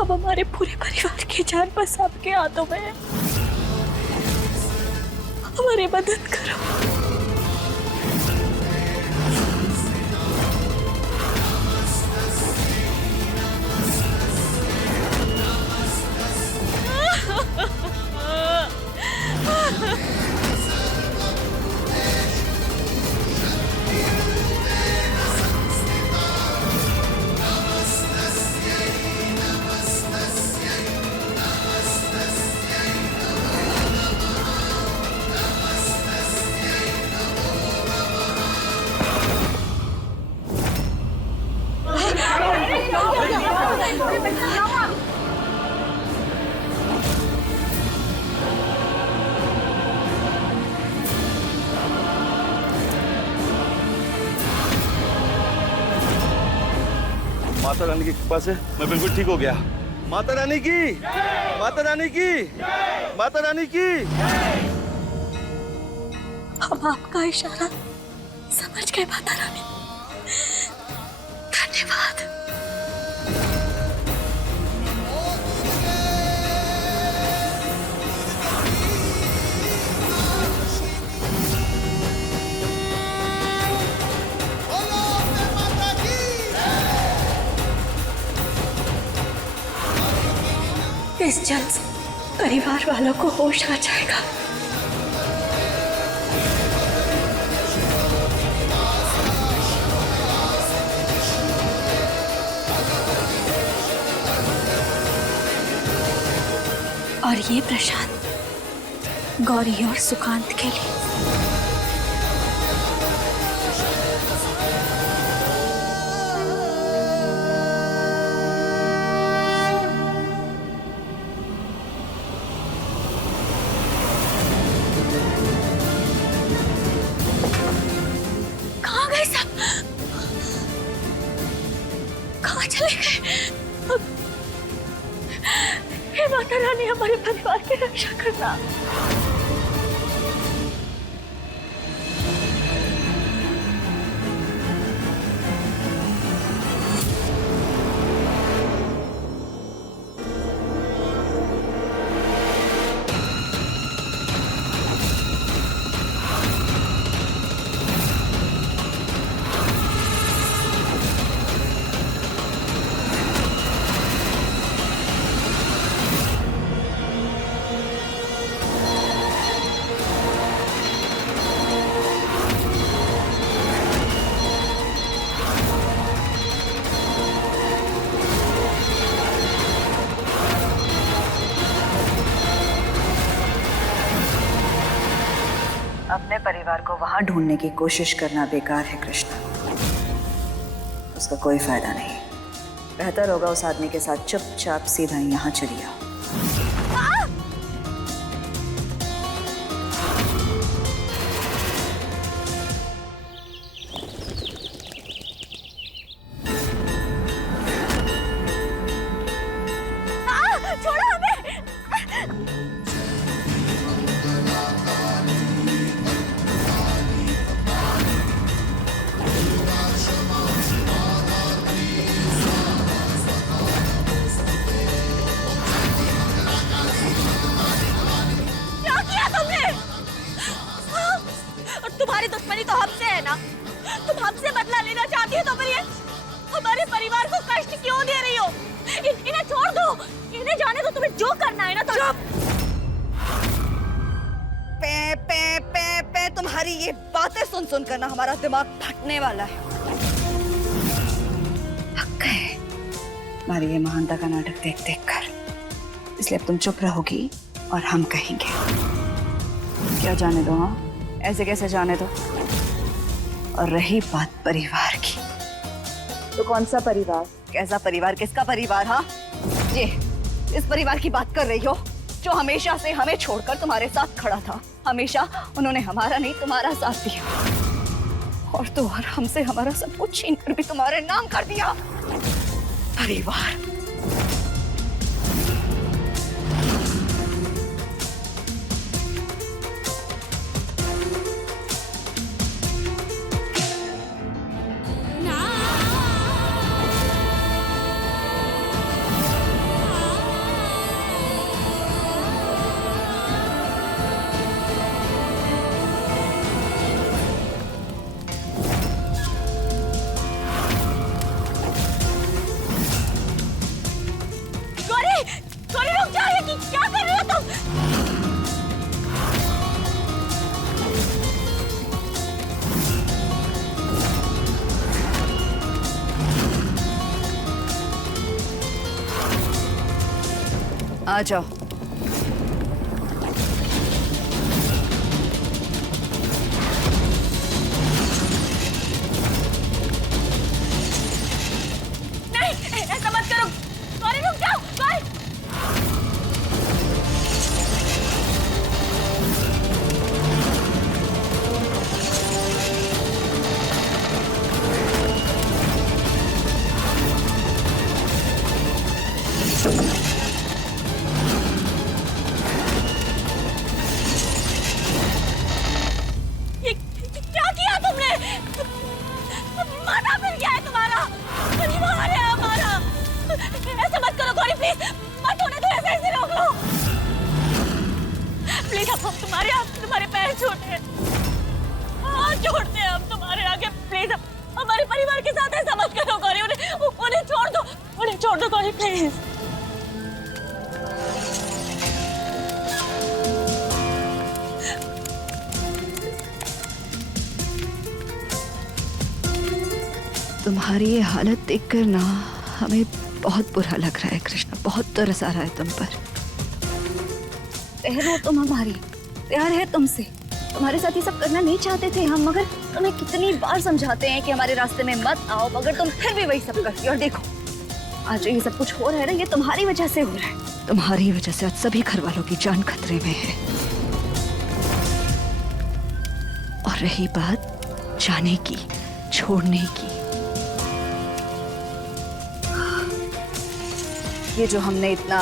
अब हमारे पूरे परिवार की जान बस आपके हाथों में है। हमारी मदद करो। माता रानी की कृपा से मैं बिल्कुल ठीक हो गया। माता रानी की, माता रानी की, माता रानी की। हम आपका इशारा समझ गए माता रानी। धन्यवाद। इस जल से परिवार वालों को होश आ जाएगा। और ये प्रसाद गौरी और सुकांत के लिए। कहाँ गए सब? कहाँ चले गए? हे माता रानी, हमारे परिवार की रक्षा करना। अपने परिवार को वहां ढूंढने की कोशिश करना बेकार है कृष्णा। उसका कोई फायदा नहीं। बेहतर होगा उस आदमी के साथ चुपचाप सीधा यहाँ चली आओ। तुम्हारी दुश्मनी तो हमसे है ना? तुम हमसे बदला लेना चाहती हो तो फिर ये हमारे परिवार को कष्ट क्यों दे रही हो? इन्हें छोड़ दो, इन्हें जाने दो। तुम्हें जो करना है ना तो पे पे पे पे तुम्हारी ये बातें सुन सुन कर ना हमारा दिमाग फटने वाला है। थक गए हमारी ये महानता का नाटक देख देख कर। इसलिए अब तुम चुप रहोगी और हम कहेंगे। क्या जाने दो? हाँ, ऐसे कैसे जाने दो? और रही बात परिवार की, तो कौन सा परिवार? कैसा परिवार? किसका परिवार? हाँ, ये इस परिवार की बात कर रही हो जो हमेशा से हमें छोड़कर तुम्हारे साथ खड़ा था। हमेशा उन्होंने हमारा नहीं तुम्हारा साथ दिया, और तो और हमसे हमारा सब कुछ छीन कर भी तुम्हारे नाम कर दिया। परिवार क्या कर रहे हो तुम? आ जाओ। नहीं, ऐसा मत करो। गौरी रुक जाओ, गौरी। ये क्या किया तुमने? माथा फिर गया है तुम्हारा। परिवार है हमारा। ऐसे मत करो गौरी, प्लीज मत होने दो, ऐसे रोक लो प्लीज। हम तुम्हारे हाथ, तुम्हारे पैर छोड़ते हैं, हाथ जोड़ते हैं हम तुम्हारे आगे, प्लीज। हमारे परिवार के साथ ऐसा मत करो गौरी। उन्हें छोड़ दो, उन्हें छोड़ दो गौरी, प्लीज। तुम्हारी ये हालत देखकर ना हमें बहुत बुरा लग रहा है कृष्णा, बहुत तरस आ रहा है तुम पर। प्यार हो तुम हमारी, प्यार है तुमसे, तुम्हारे साथ ये सब करना नहीं चाहते थे हम, मगर तुम्हें कितनी बार समझाते हैं कि हमारे रास्ते में मत आओ, मगर तुम फिर भी वही सब करती हो। और देखो आज ये सब कुछ हो रहा है ना, ये तुम्हारी वजह से हो रहा है। तुम्हारी वजह से आज सभी घर वालों की जान खतरे में है। और रही बात जाने की, छोड़ने की, ये जो हमने इतना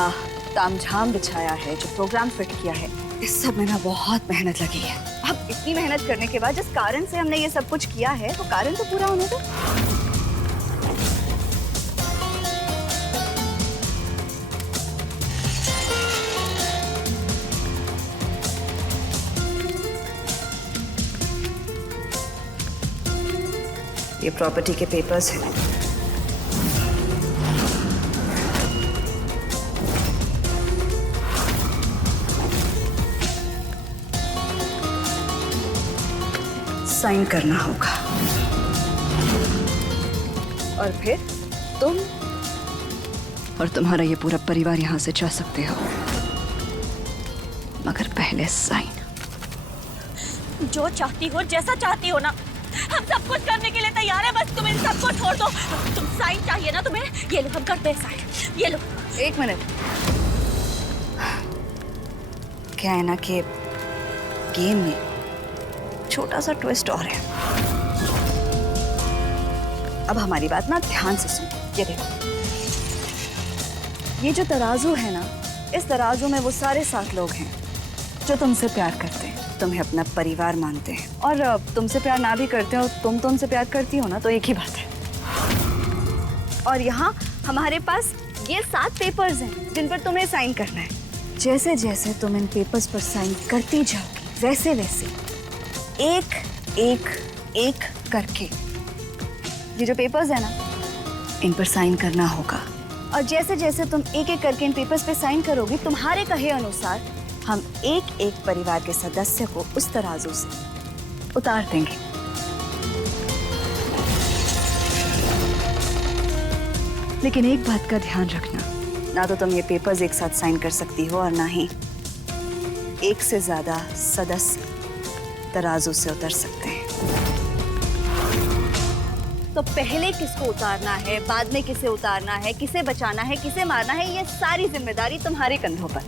तामझाम बिछाया है, जो प्रोग्राम फिट किया है, इस सब में ना बहुत मेहनत लगी है। अब इतनी मेहनत करने के बाद जिस कारण से हमने ये सब कुछ किया है, वो कारण तो पूरा होने दो। ये प्रॉपर्टी के पेपर्स हैं। साइन करना होगा और फिर तुम और तुम्हारा ये पूरा परिवार यहां से जा सकते हो, मगर पहले साइन। जो चाहती हो, जैसा चाहती हो ना, हम सब कुछ करने के लिए तैयार है, बस तुम इन सबको छोड़ दो। तुम साइन चाहिए ना तुम्हें, ये लो, हम करते हैं साइन, ये लो। एक मिनट, क्या है ना कि गेम में छोटा सा ट्विस्ट और है। अब हमारी बात ना ध्यान से सुनो। ये देखो, ये जो तराजू है ना, इस तराजू में वो सारे 7 लोग हैं जो तुमसे प्यार करते हैं, तुम्हें अपना परिवार मानते हैं, और तुमसे प्यार ना भी करते हो, तुम तो उनसे प्यार करती हो ना, तो एक ही बात है। और यहाँ हमारे पास ये 7 पेपर्स हैं जिन पर तुम्हें साइन करना है। जैसे जैसे तुम इन पेपर्स पर साइन करती जाओगी, वैसे वैसे एक एक एक करके ये जो पेपर्स है ना, इन पर साइन करना होगा। और जैसे जैसे तुम एक एक करके इन पेपर्स पे साइन करोगी, तुम्हारे कहे अनुसार हम एक एक परिवार के सदस्य को उस तराजू से उतार देंगे। लेकिन एक बात का ध्यान रखना, ना तो तुम ये पेपर्स एक साथ साइन कर सकती हो, और ना ही एक से ज्यादा सदस्य तराजू से उतर सकते हैं। तो पहले किसको उतारना है, बाद में किसे उतारना है, किसे बचाना है, किसे मारना है, ये सारी जिम्मेदारी तुम्हारे कंधों पर।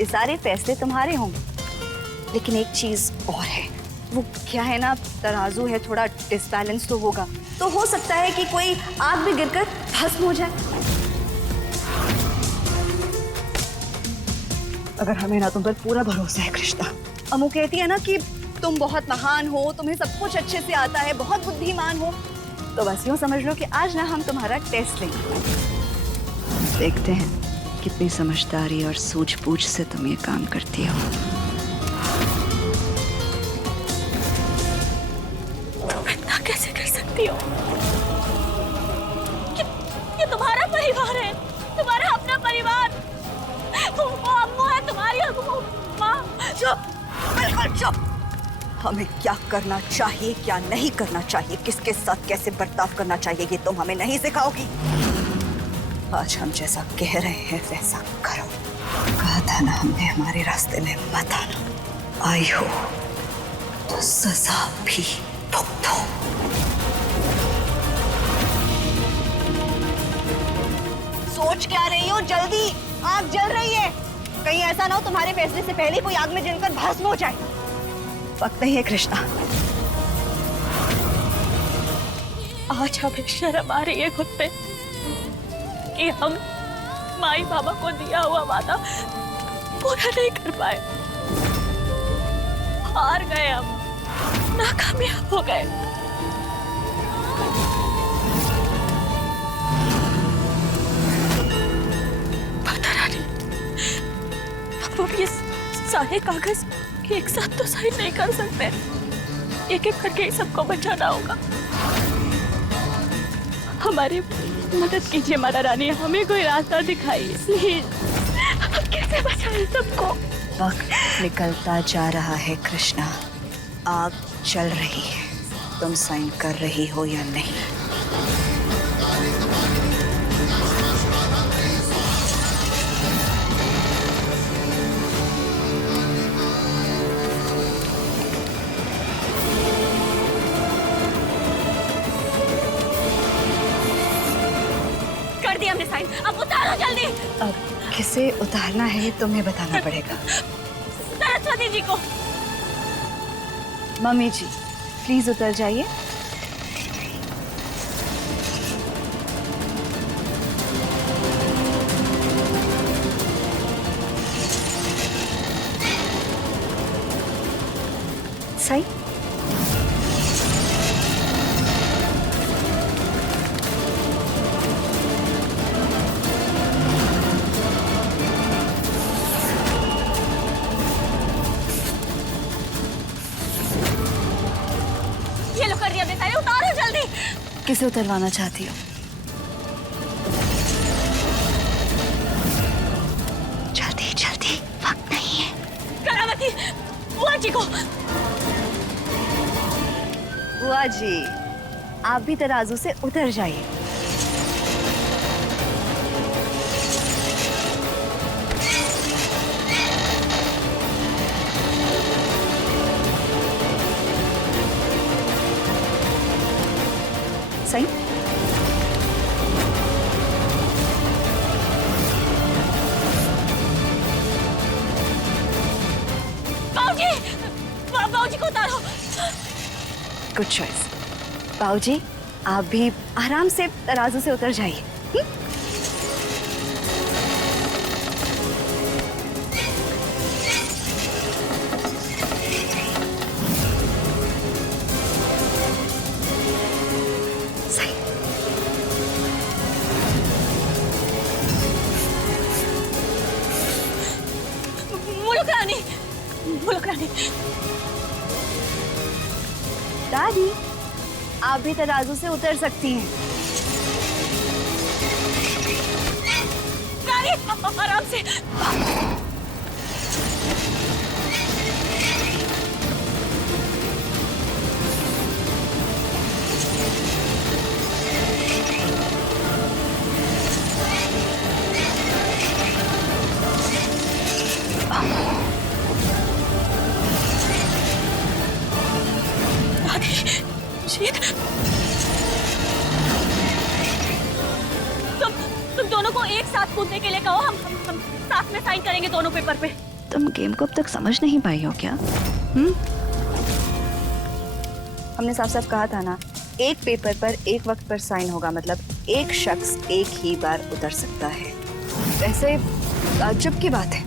ये सारे फैसले तुम्हारे होंगे। लेकिन एक चीज और है, वो क्या है ना, तराजू है, थोड़ा डिसबैलेंस तो होगा, तो हो सकता है कि कोई आग भी गिरकर भस्म हो जाए। अगर हमें ना तुम पर पूरा भरोसा है कृष्णा, अमू कहती है ना कि तुम बहुत महान हो, तुम्हें सब कुछ अच्छे से आता है, बहुत बुद्धिमान हो, तो बस यूं समझ लो कि आज ना हम तुम्हारा टेस्ट लेंगे। देखते हैं कितनी समझदारी और सूझबूझ से तुम ये काम करती हो। तुम इतना कैसे कर सकती हो? ये तुम्हारा परिवार है, तुम्हारा चुप। हमें क्या करना चाहिए, क्या नहीं करना चाहिए, किसके साथ कैसे बर्ताव करना चाहिए, ये तुम हमें नहीं सिखाओगी। आज हम जैसा कह रहे हैं वैसा करो। कहा था ना हमने, हमारे रास्ते में मत आना। आई हो तो सजा भी भुगतो। सोच क्या रही हो? जल्दी, आग जल रही है। कहीं ऐसा ना हो तुम्हारे फैसले से पहले कोई आग में जलकर भस्म हो जाए। वक्त नहीं है कृष्णा। आज हमें शर्म आ रही है खुद पे कि हम माई बाबा को दिया हुआ वादा पूरा नहीं कर पाए। हार गए, हम नाकामयाब हो गए। माता रानी, अब ये सारे कागज एक साथ तो साइन नहीं कर सकते। एक एक करके सबको बचाना होगा। हमारी मदद कीजिए माता रानी, हमें कोई रास्ता दिखाइए प्लीज। हम कैसे बचाएं सबको? वक्त निकलता जा रहा है कृष्णा, आग चल रही है। तुम साइन कर रही हो या नहीं? कर दिया हमने साइन, अब उतारो जल्दी। अब किसे उतारना है तुम्हें बताना पड़ेगा। सरस्वती जी को। मम्मी जी प्लीज उतर जाइए। सही। ये लो, कर दिया हमने साइन, उतारो जल्दी। किसे उतरवाना चाहती हो? जल्दी जल्दी, वक्त नहीं है। कलावती, बुआ जी को। बुआ जी आप भी तराजू से उतर जाइए। सही। बाबूजी, बाबूजी को उतारो। Good choice. बाबूजी आप भी आराम से तराजू से उतर जाइए। सही। मुलुक रानी, मुलुक रानी। दादी आप भी तराजू से उतर सकती हैं। रानी आराम से। शीत, तुम दोनों को एक साथ कूदने के लिए कहो। हम साथ में साइन करेंगे दोनों पेपर पे। तुम गेम को अब तक समझ नहीं पाई हो क्या? हमने साफ साफ कहा था ना, एक पेपर पर एक वक्त पर साइन होगा, मतलब एक शख्स एक ही बार उतर सकता है। वैसे ताज्जुब की बात है,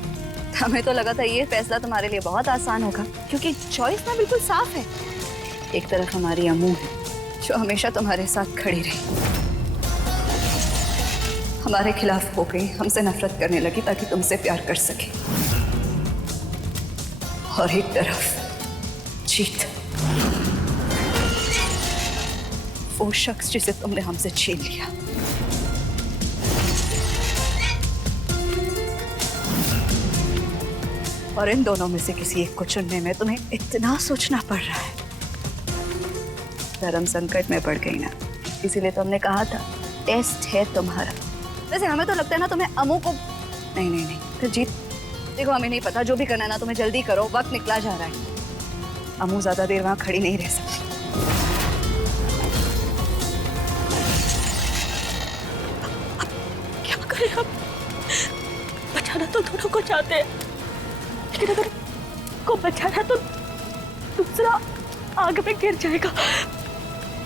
हमें तो लगा था ये फैसला तुम्हारे लिए बहुत आसान होगा, क्योंकि चॉइस ना बिल्कुल साफ है। एक तरफ हमारी अम्मू है जो हमेशा तुम्हारे साथ खड़ी रही, हमारे खिलाफ हो गई, हमसे नफरत करने लगी ताकि तुमसे प्यार कर सके। और एक तरफ जीत, वो शख्स जिसे तुमने हमसे छीन लिया। और इन दोनों में से किसी एक को चुनने में तुम्हें इतना सोचना पड़ रहा है। धर्म संकट में पड़ गई ना, इसीलिए तो हमने कहा था टेस्ट है तुम्हारा। वैसे हमें तो लगता है ना तुम्हें अमू को नहीं नहीं नहीं फिर जीत। देखो हमें नहीं पता, जो भी करना है ना तुम्हें जल्दी करो, वक्त निकला जा रहा है। अमू ज्यादा देर वहां खड़ी नहीं रह सकती। क्या करें हम? बचाना तो दोनों को चाहते हैं, लेकिन अगर को बचाना तो दूसरा आग में गिर जाएगा।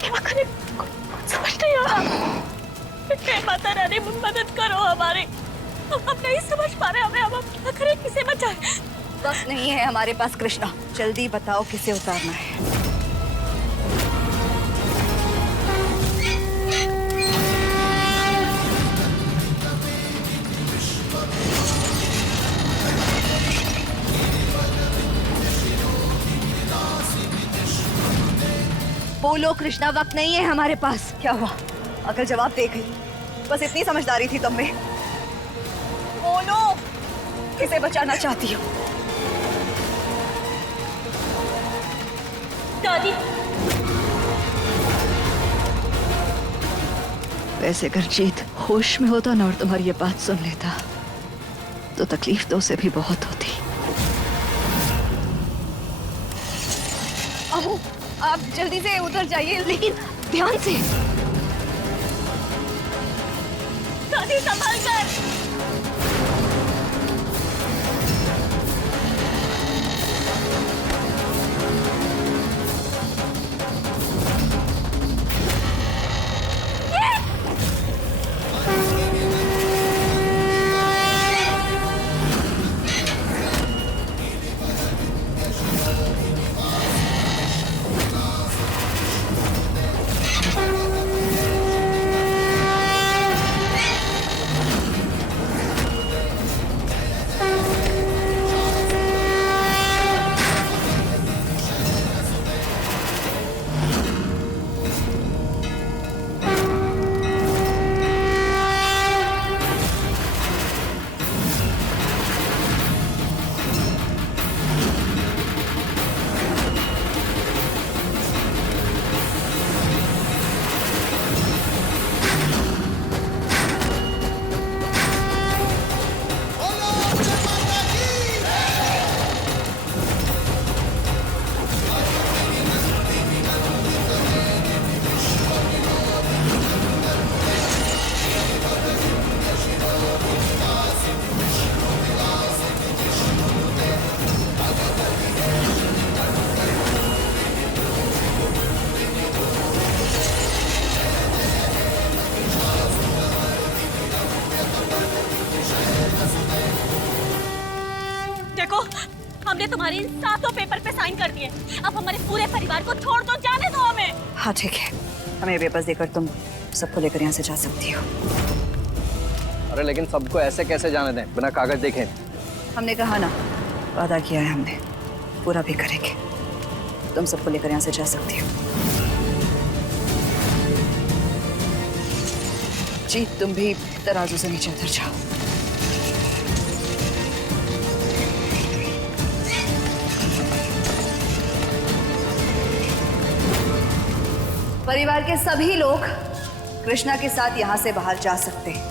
क्या करें? कुछ समझ नहीं आ रहा। हे माता रानी मदद करो हमारी, हम नहीं समझ पा रहे हमें। अब हम क्या करें, किसे बचाएं? वक्त नहीं है हमारे पास कृष्णा, जल्दी बताओ किसे उतारना है। बोलो कृष्णा, वक्त नहीं है हमारे पास। क्या हुआ? अगर जवाब दे गई, बस इतनी समझदारी थी तुम में। बोलो किसे बचाना चाहती हो? दादी, वैसे अगर जीत होश में होता ना और तुम्हारी ये बात सुन लेता तो तकलीफ तो उसे भी बहुत होती। अबू, आप जल्दी से उतर जाइए, लेकिन ध्यान से। दादी संभाल कर। देखो, हमने तुम्हारी इन 7 पेपर पे साइन कर दिए। अब हमारे पूरे परिवार को छोड़ दो, जाने दो हमें। हाँ ठीक है, हमें पेपर्स देकर तुम सबको लेकर यहाँ से जा सकती हो। अरे लेकिन सबको ऐसे कैसे जाने दें बिना कागज देखें? हमने कहा ना, वादा किया है हमने, पूरा भी करेंगे। तुम सबको लेकर यहाँ से जा सकती हो। जी तुम भी तराजू से नीचे उतर जाओ। परिवार के सभी लोग कृष्णा के साथ यहाँ से बाहर जा सकते हैं।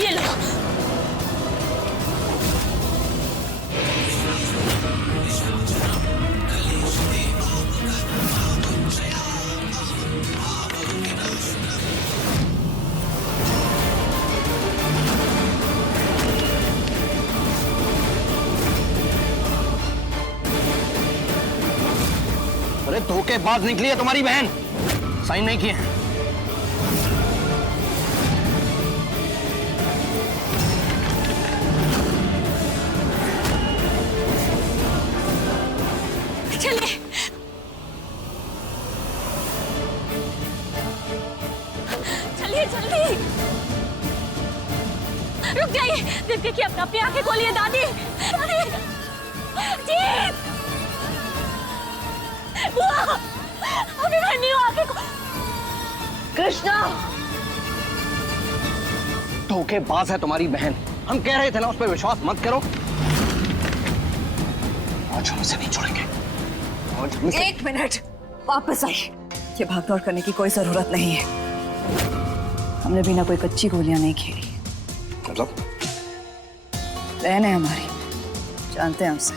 ये लो। अरे धोखेबाज निकली है तुम्हारी बहन, साइन नहीं किए। चलिए, चलिए जल्दी। रुक जाइए। देखिए अपनी आंखें खोलिए दादी। दादी जीत, बुआ अभी मैं नहीं हूँ, आंखें कृष्णा, धोखेबाज है तुम्हारी बहन। हम कह रहे थे ना उस पर विश्वास मत करो। आज हम उसे नहीं छोड़ेंगे। आज हम एक मिनट, वापस आई। ये भागदौड़ करने की कोई जरूरत नहीं है। हमने बिना कोई कच्ची गोलियां नहीं खेली। मतलब बहन है हमारी, जानते हैं हमसे।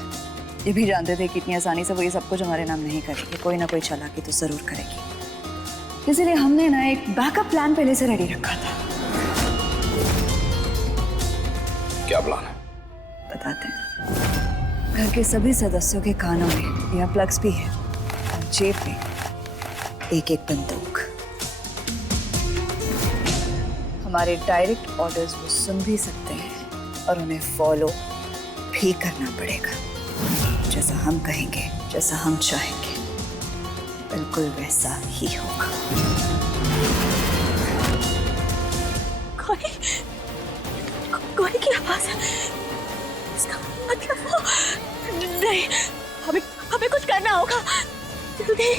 ये भी जानते थे कि इतनी आसानी से वो ये सब कुछ हमारे नाम नहीं करेगी। कोई ना कोई चालाकी तो जरूर करेगी। इसीलिए हमने ना एक बैकअप प्लान पहले से रेडी रखा था। क्या प्लान है? बताते हैं। घर के सभी सदस्यों के कानों में यहाँ प्लग्स भी है और जेब में एक एक बंदूक। हमारे डायरेक्ट ऑर्डर्स वो सुन भी सकते हैं और उन्हें फॉलो भी करना पड़ेगा। जैसा हम कहेंगे, जैसा हम चाहेंगे, बिल्कुल वैसा ही होगा। गोली की आवाज है। इसका मतलब वो नहीं, हमें कुछ करना होगा जल्दी।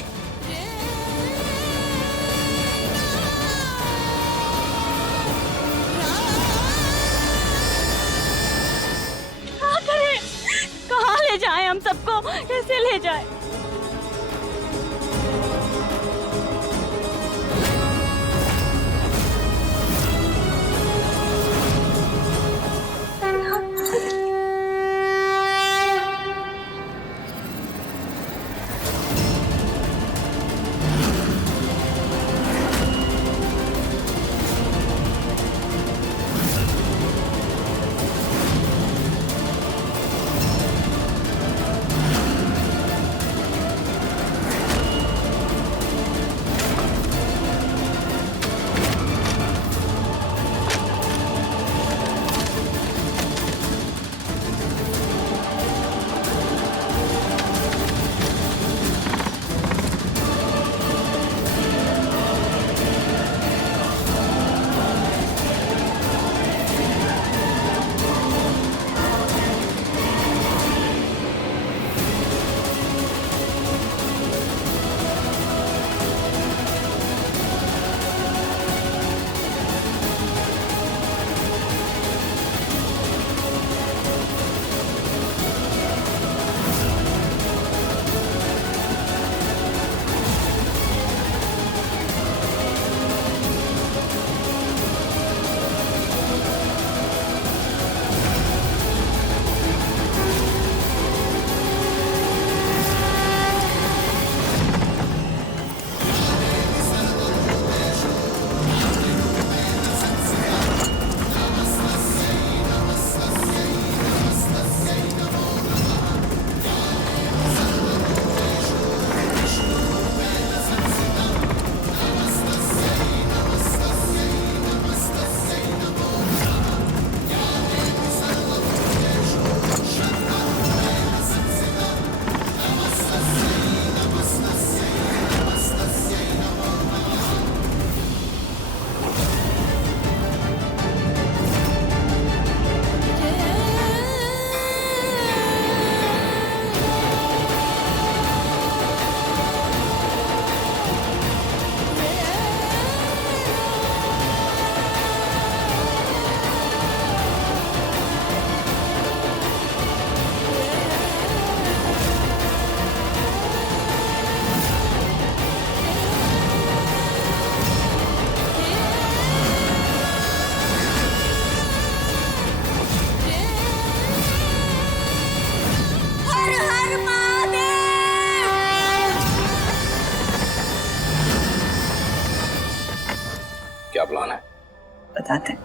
क्या करें? कहाँ ले जाएं हम सबको? कैसे ले जाएं? क्या प्लान है? बताते हैं।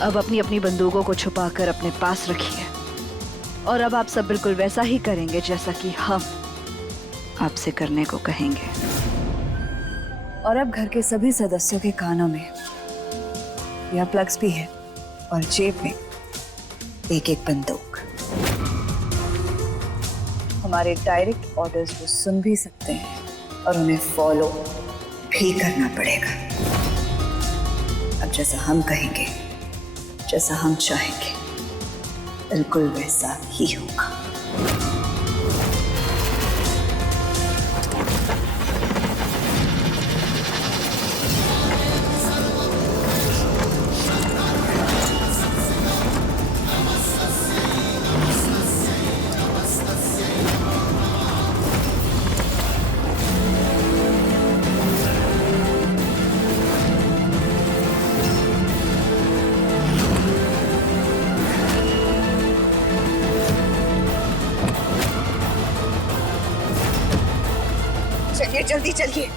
अब अपनी अपनी बंदूकों को छुपाकर अपने पास रखिए और अब आप सब बिल्कुल वैसा ही करेंगे जैसा कि हम आपसे करने को कहेंगे। और अब घर के सभी सदस्यों के कानों में या प्लग्स भी है और जेब में एक एक बंदूक। हमारे डायरेक्ट ऑर्डर्स वो सुन भी सकते हैं और उन्हें फॉलो भी करना पड़ेगा। अब जैसा हम कहेंगे, जैसा हम चाहेंगे, बिल्कुल वैसा ही होगा। चलिए जल्दी चलिए।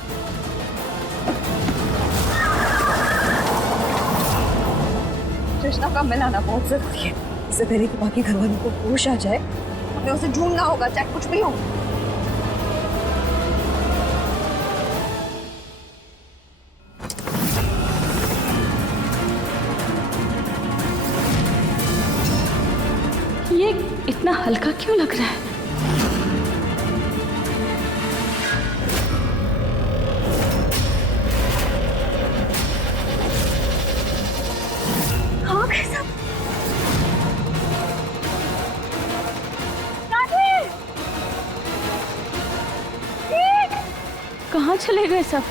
कृष्णा का मिलाना बहुत जरूरी है। इससे पहले कि बाकी घर वालों को होश आ जाए, हमें उसे ढूंढना होगा, चाहे कुछ भी हो। ये इतना हल्का क्यों लग रहा है? कहाँ गए सब? कहाँ चले गए सब?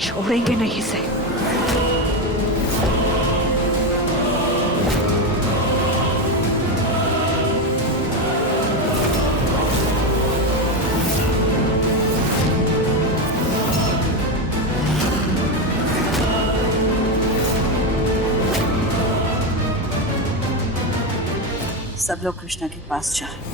छोड़ेंगे नहीं इसे। सब लोग कृष्णा के पास जाए।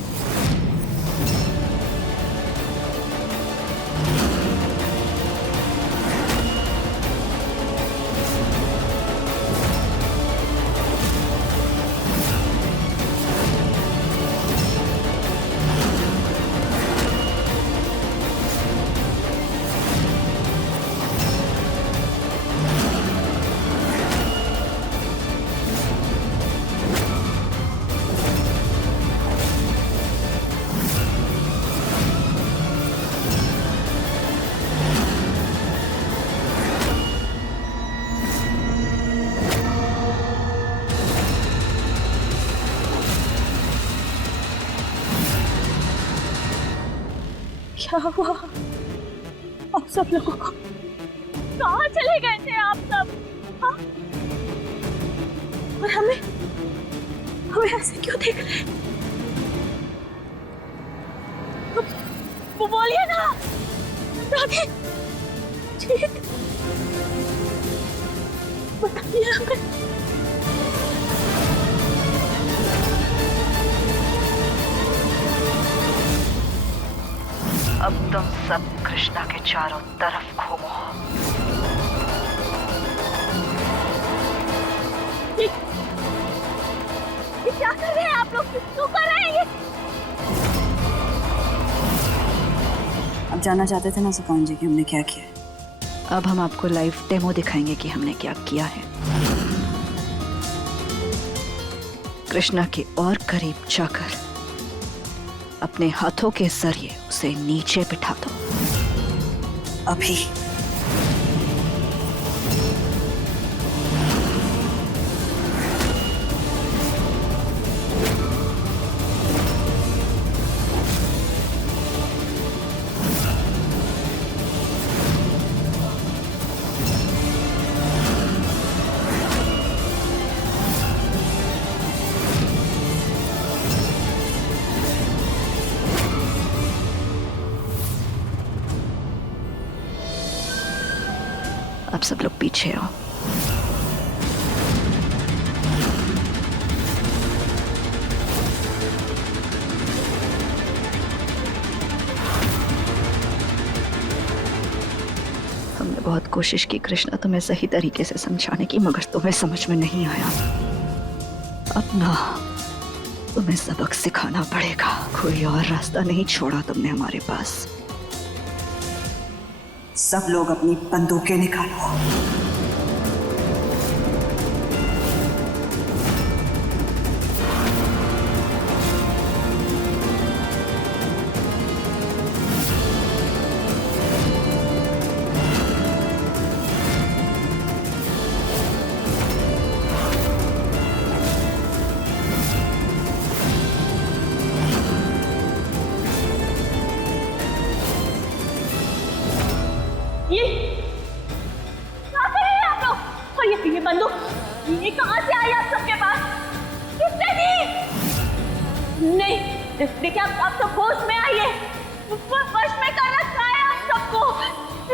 क्या हुआ आप सब लोगों को? कहाँ चले गए थे आप सब? हाँ? और हमें ऐसे क्यों देख रहे हैं? वो बोलिए ना राधे, ठीक बताइए हमें। अब तुम सब कृष्णा के चारों तरफ घूमो। ये क्या कर रहे हैं आप लोग? क्यों कर रहे हैं ये? अब जानना चाहते थे ना सुकान जी कि हमने क्या किया। अब हम आपको लाइव डेमो दिखाएंगे कि हमने क्या किया है। कृष्णा के और करीब जाकर अपने हाथों के जरिए उसे नीचे बिठा दो अभी। अब सब लोग पीछे आओ। हमने बहुत कोशिश की कृष्णा तुम्हें सही तरीके से समझाने की, मगर तुम्हें समझ में नहीं आया। अब ना तुम्हें सबक सिखाना पड़ेगा। कोई और रास्ता नहीं छोड़ा तुमने हमारे पास। सब लोग अपनी बंदूकें निकालो। ये बंदूक ये कहां से आई आप सबके पास? किसने दी? नहीं देखिए, आप सब होश में आइए। वश में कर रखा है आप सबको।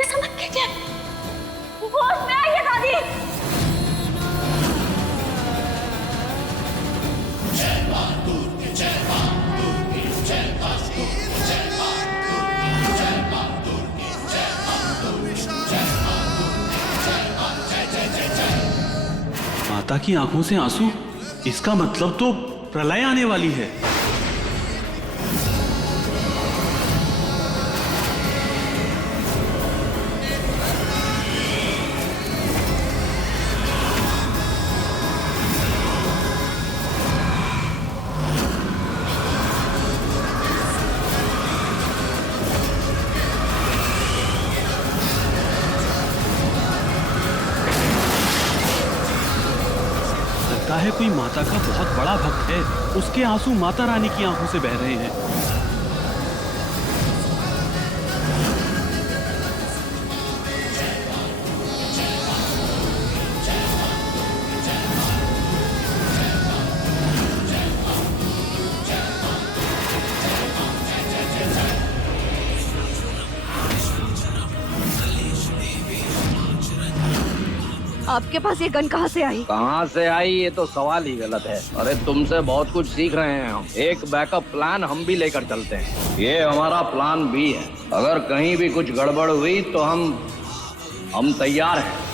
ऐसा मत कीजिए, होश में आइए दादी। माता की आंखों से आंसू, इसका मतलब तो प्रलय आने वाली है। है कोई माता का बहुत बड़ा भक्त है, उसके आंसू माता रानी की आंखों से बह रहे हैं। आपके पास ये गन कहाँ से आई? कहाँ से आई ये तो सवाल ही गलत है। अरे तुमसे बहुत कुछ सीख रहे हैं हम। एक बैकअप प्लान हम भी लेकर चलते हैं। ये हमारा प्लान बी है। अगर कहीं भी कुछ गड़बड़ हुई तो हम तैयार हैं।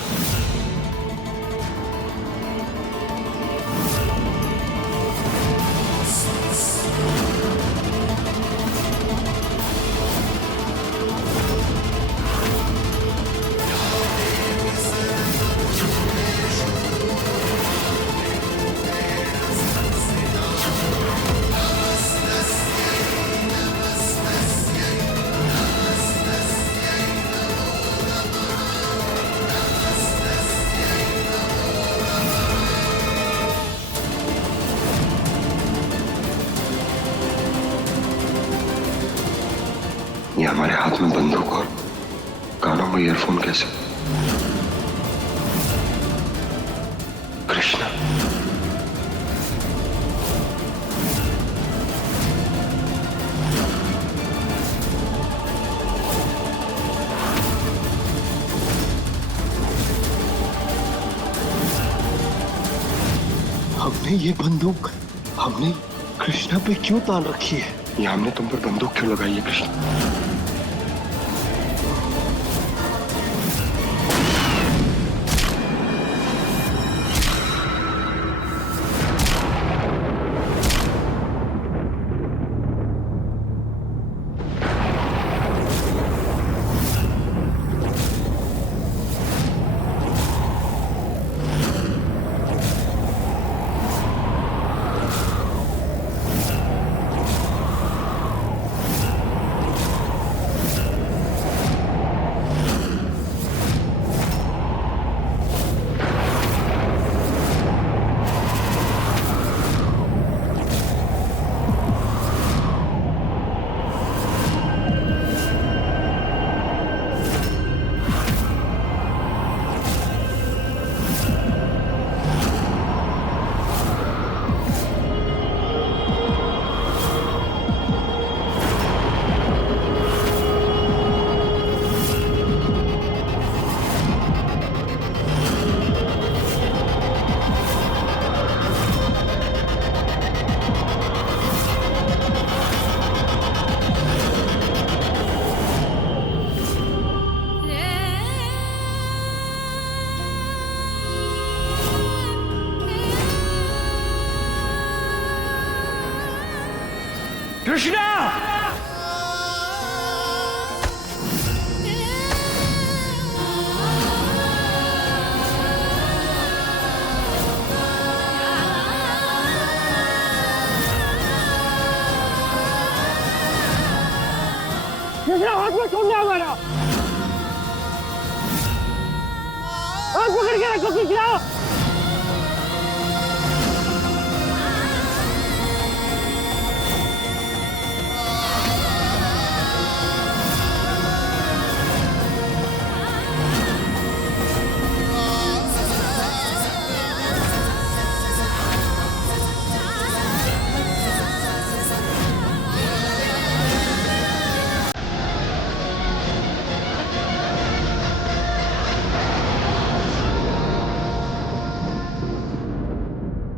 ये हमारे हाथ में बंदूक और कानों में ईयरफोन कैसे? कृष्णा, हमने ये बंदूक कृष्णा पे क्यों तान रखी है? ये हमने तुम पर बंदूक क्यों लगाई है कृष्णा? कृष्णा! कृष्णा हाथ में छोड़ना हमारा, हाथ पकड़ के रखो कृष्णा।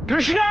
कृष्णा!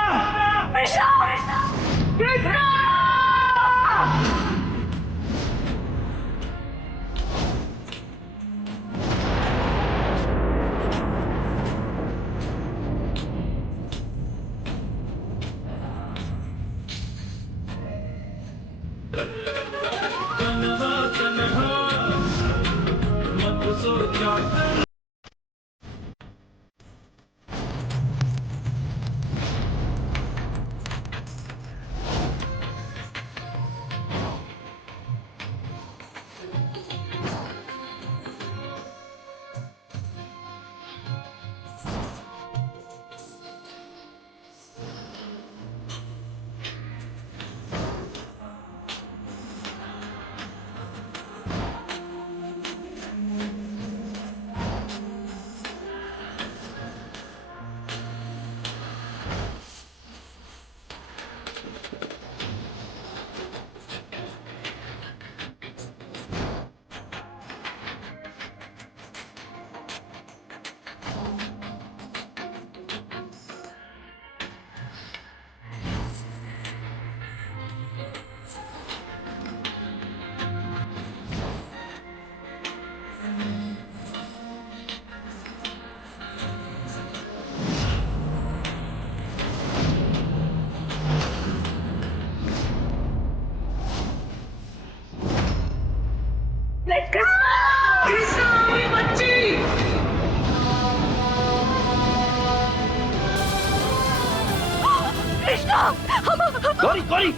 गौरी, गौरी,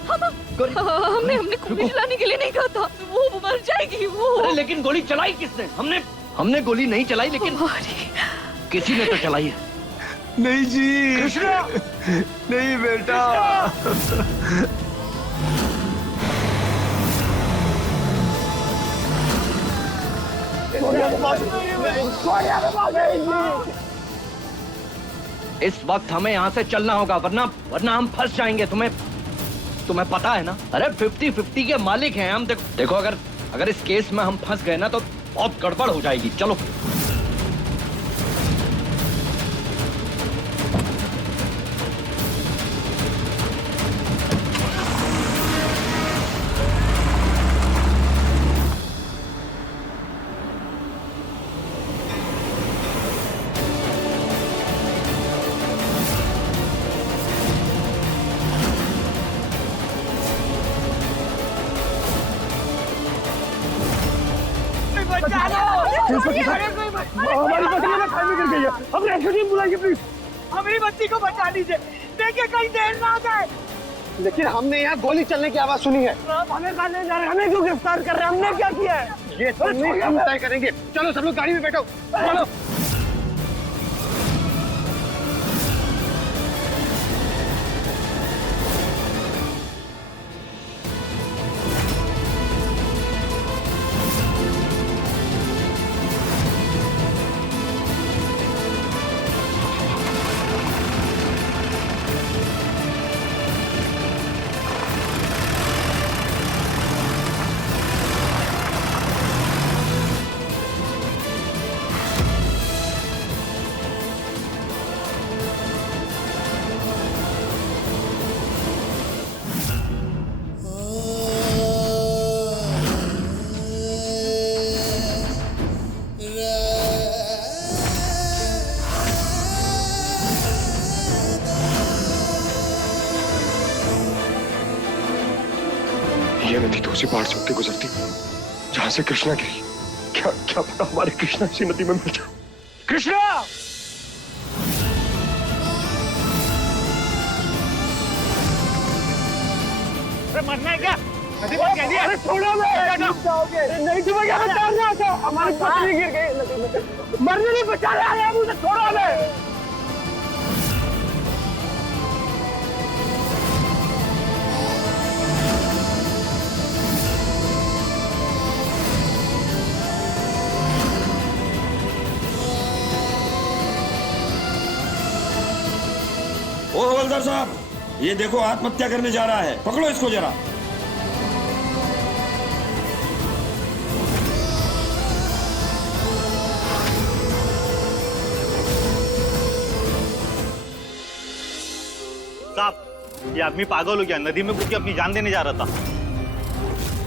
गौरी! हमने गोली चलाने के लिए नहीं कहा था, वो मर जाएगी वो। अरे लेकिन गोली चलाई किसने? हमने गोली नहीं चलाई, लेकिन किसी ने तो चलाई है। नहीं जी, कृष्णा! नहीं बेटा। इस वक्त हमें यहाँ से चलना होगा, वरना हम फंस जाएंगे। तुम्हें पता है ना? अरे 50-50 के मालिक हैं हम। देखो अगर इस केस में हम फंस गए ना तो बहुत गड़बड़ हो जाएगी। चलो। हमारी बच्ची में खाने गिर गई है, हम रेस्क्यू टीम बुलाइए प्लीज। हमारी बच्ची को बचा लीजिए, देखिए कहीं देर ना आ जाए। लेकिन हमने यहाँ गोली चलने की आवाज सुनी है। आप हमें कहाँ ले जा रहे हैं? हमें क्यों गिरफ्तार कर रहे हैं? हमने क्या किया है? ये तो नहीं हम तय करेंगे। चलो सब लोग गाड़ी में बैठो, चलो। नदी तो उसी पहाड़ से होकर गुजरती जहां से कृष्णा गिरी। क्या क्या पता हमारे कृष्णा इसी नदी में मिल जाए। कृष्णा! मरना है क्या? नदी में कैसी है? अरे छोड़ो नहीं तुम्हें क्या बचाना था? हमारी पत्नी गिर गई नदी में। मरने नहीं बचा रहे हैं मुझे, छोड़ो हमें। ओ हवलदार साहब, ये देखो आत्महत्या करने जा रहा है, पकड़ो इसको जरा। साहब, ये आदमी पागल हो गया, नदी में कूद के अपनी जान देने जा रहा था।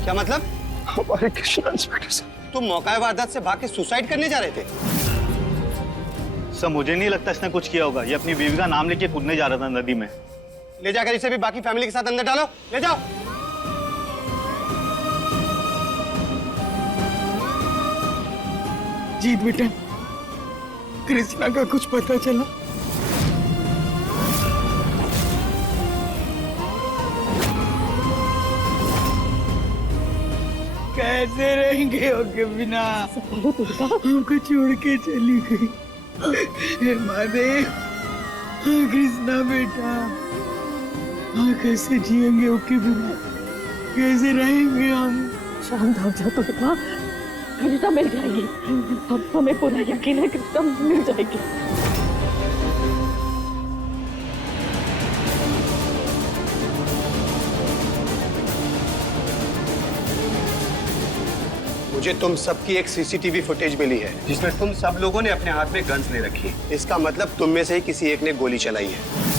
क्या मतलब? हमारे कृष्णा इंस्पेक्टर साहब। तुम मौका वारदात से भाग के सुसाइड करने जा रहे थे? सर, मुझे नहीं लगता इसने कुछ किया होगा। ये अपनी बीवी का नाम लेके कूदने जा रहा था नदी में। ले जाकर इसे भी बाकी फैमिली के साथ अंदर डालो, ले जाओ। जीत बेटा, कृष्णा का कुछ पता चला? कैसे रहेंगे उनके बिना? हमको छोड़ के चली गई। महादेव, कृष्णा बेटा, कैसे जिएंगे उनके बिना? कैसे रहेंगे हम? शांत हो जाओ तो बेटा, कृष्णा मिल जाएगी। अब हमें पूरा यकीन है कृष्णा मिल जाएगी। मुझे तुम सबकी एक सीसीटीवी फुटेज मिली है जिसमें तुम सब लोगों ने अपने हाथ में गन्स ले रखी है। इसका मतलब तुम में से ही किसी एक ने गोली चलाई है।